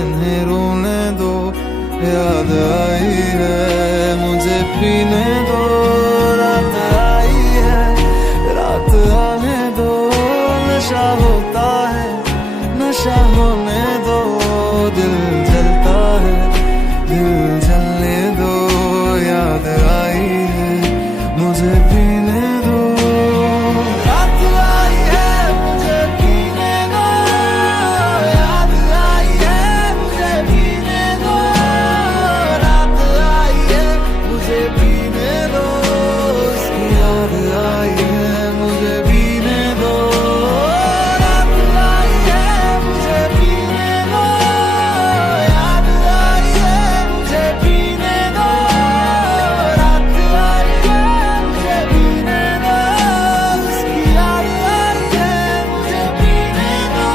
इन्हें रोने दो, याद आई है मुझे पीने दो। रात आई है रात आने दो, नशा होता है नशा होने दो। दिल जलता है दिल जलने दो, याद आई है मुझे पीने दो। रात आई है मुझे पीने दो, याद आई है मुझे पीने दो। रात आई है मुझे पीने दो, उसकी याद आई है मुझे पीने दो। रात आई है मुझे पीने दो, याद आई है मुझे पीने दो। रात आई है मुझे पीने दो, उसकी याद आई है मुझे पीने दो।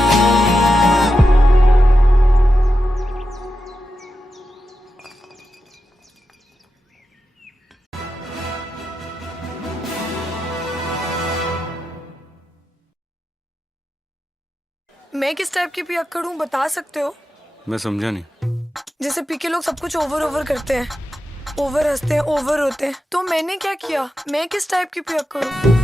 मैं किस टाइप की पियक्कड़ हूँ बता सकते हो? मैं समझा नहीं। जैसे पी के लोग सब कुछ ओवर ओवर करते हैं, ओवर हंसते हैं, ओवर होते हैं, तो मैंने क्या किया? मैं किस टाइप की पियक्कड़ हूँ?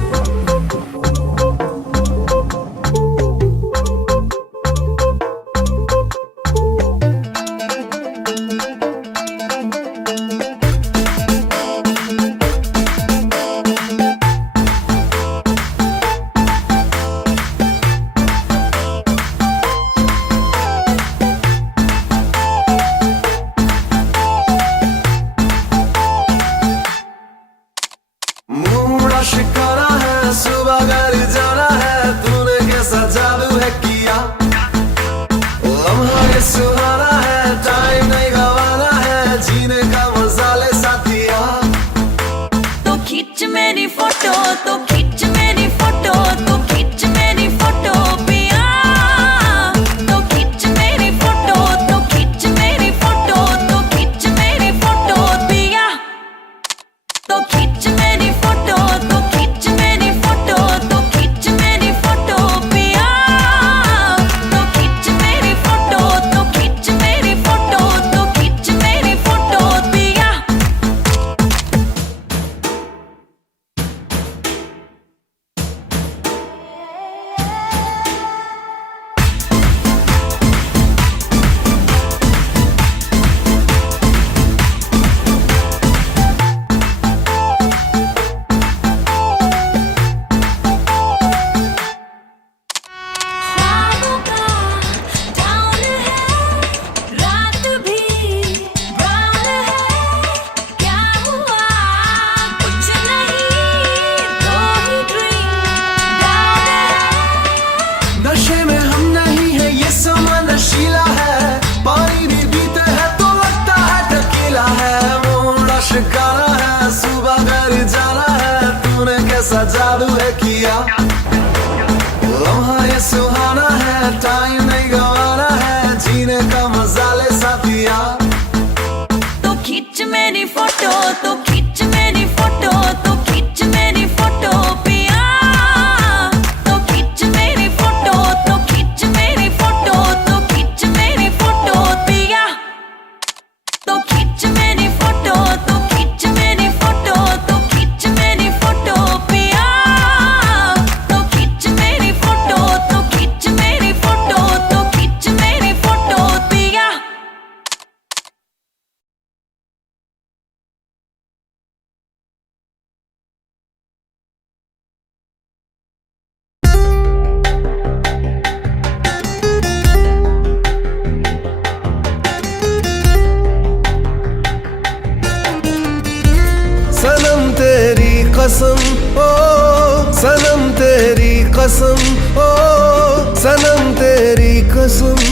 मूड़ा शिकारा है सुबह घर जाना है, तूने कैसा जादू है किया। लम्हा ये सुहाना है, टाइम नहीं गवाना है, जीने का मजा ले साथिया। तो खींच मेरी फोटो, तो खींच मेरी फोटो, तो खींच मेरी फोटो पिया। तो खींच मेरी फोटो, तो खींच मेरी फोटो, तो खींच मेरी फोटो पिया। तो खींच मेरी फोटो, तो खींच मेरी फोटो, तो खींच मेरी फोटो पिया। तो खींच मेरी फोटो, तो खींच मेरी फोटो, तो खींच मेरी फोटो पिया। ख्वाबों का टाउन है, रात भी ब्राउन है। क्या हुआ? कुछ नहीं, दो ही ड्रिंक डाउन है। नशे में हम नहीं है, ये समा नशीला है, पानी भी पीते हैं तो लगता है टकीला है। मूड़ा शिकारा है सुबह घर जाना है, तूने कैसा जादू है किया। लम्हा ये सुहाना है, टाइम नहीं गवाना है, जीने का मजा ले साथिया। तो खींच मेरी फोटो, तो खींच मेरी फोटो, तो खींच मेरी फोटो पिया। तो खींच मेरी फोटो, तो खींच मेरी फोटो, तो खींच मेरी फोटो पिया। तो खींच मेरी फोटो, तो खींच मेरी फोटो, तो खींच मेरी फोटो पिया। तो खींच मेरी फोटो, तो खींच मेरी फोटो, तो खींच मेरी फोटो पिया। सनम तेरी कसम ओ सनम तेरी कसम ओ सनम तेरी कसम।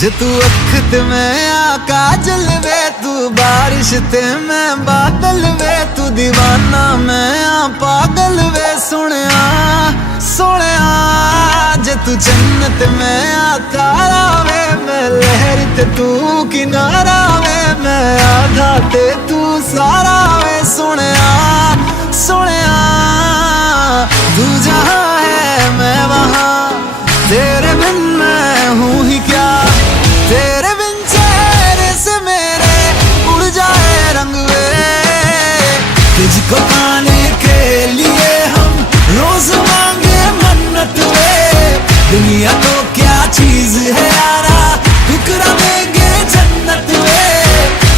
जे तू अख ते मैं काजल वे, तू बारिश ते मैं बादल वे, तू दीवाना मैं पागल वे सोनिया सोनिया। जे तू जन्नत मैं तारा वे, मैं लहर ते तू किनारा वे, मैं आधा ते तू सारा वे सोनिया सोनिया। तू जहाँ है मैं वहाँ, तेरे बिन मैं हूँ ही क्या, तेरे बिन चेहरे से मेरे उड़ जाए रंग वे। तुझको पाने के लिए हम रोज मांगे मन्नत वे, दुनिया तो क्या चीज है यारा, ठुकरा देंगे जन्नत वे।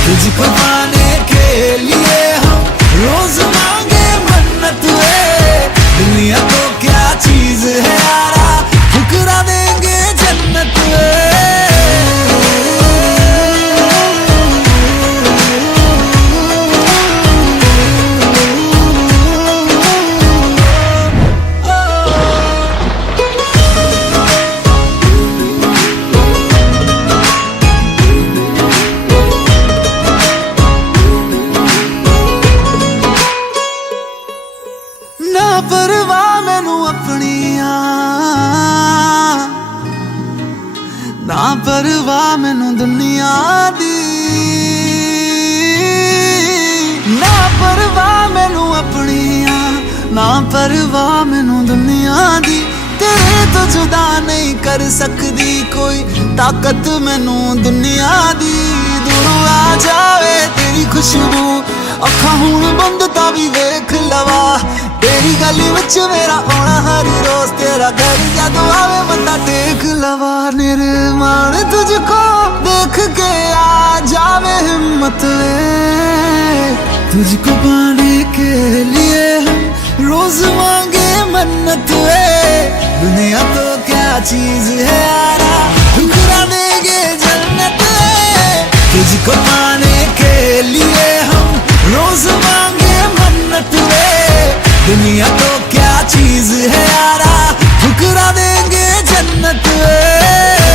तुझको पाने के लिए हम रोज मांगे मन्नत वे, दुनिया तो क्या चीज है यारा, ठुकरा देंगे जन्नत वे। ना परवाह मैनू अपनिया, ना परवाह मैनू दुनिया दी, ना परवाह मैनू अपनिया, ना परवाह मैनू दुनिया दी। तेरे तो जुदा नहीं कर सकदी कोई ताकत मैनू दुनिया दी। दूरों आ जावे तेरी खुशबू, अखां हुण बंद ता भी वेख लवा, तेरी गली विच मेरा आना हर रोज, तेरा घर जदों आवे बंदा टेक लवा। निर्माण तुझको देख के आ जावे हिम्मत वे, तुझको पाने के लिए हम रोज मांगे मन्नत वे। दुनिया तो क्या चीज है यारा, ठुकरा देंगे जन्नत वे। तुझको पाने के लिए हम रोज मांगे मन्नत वे, दुनिया तो क्या चीज है यारा, ठुकरा देंगे जन्नत वे।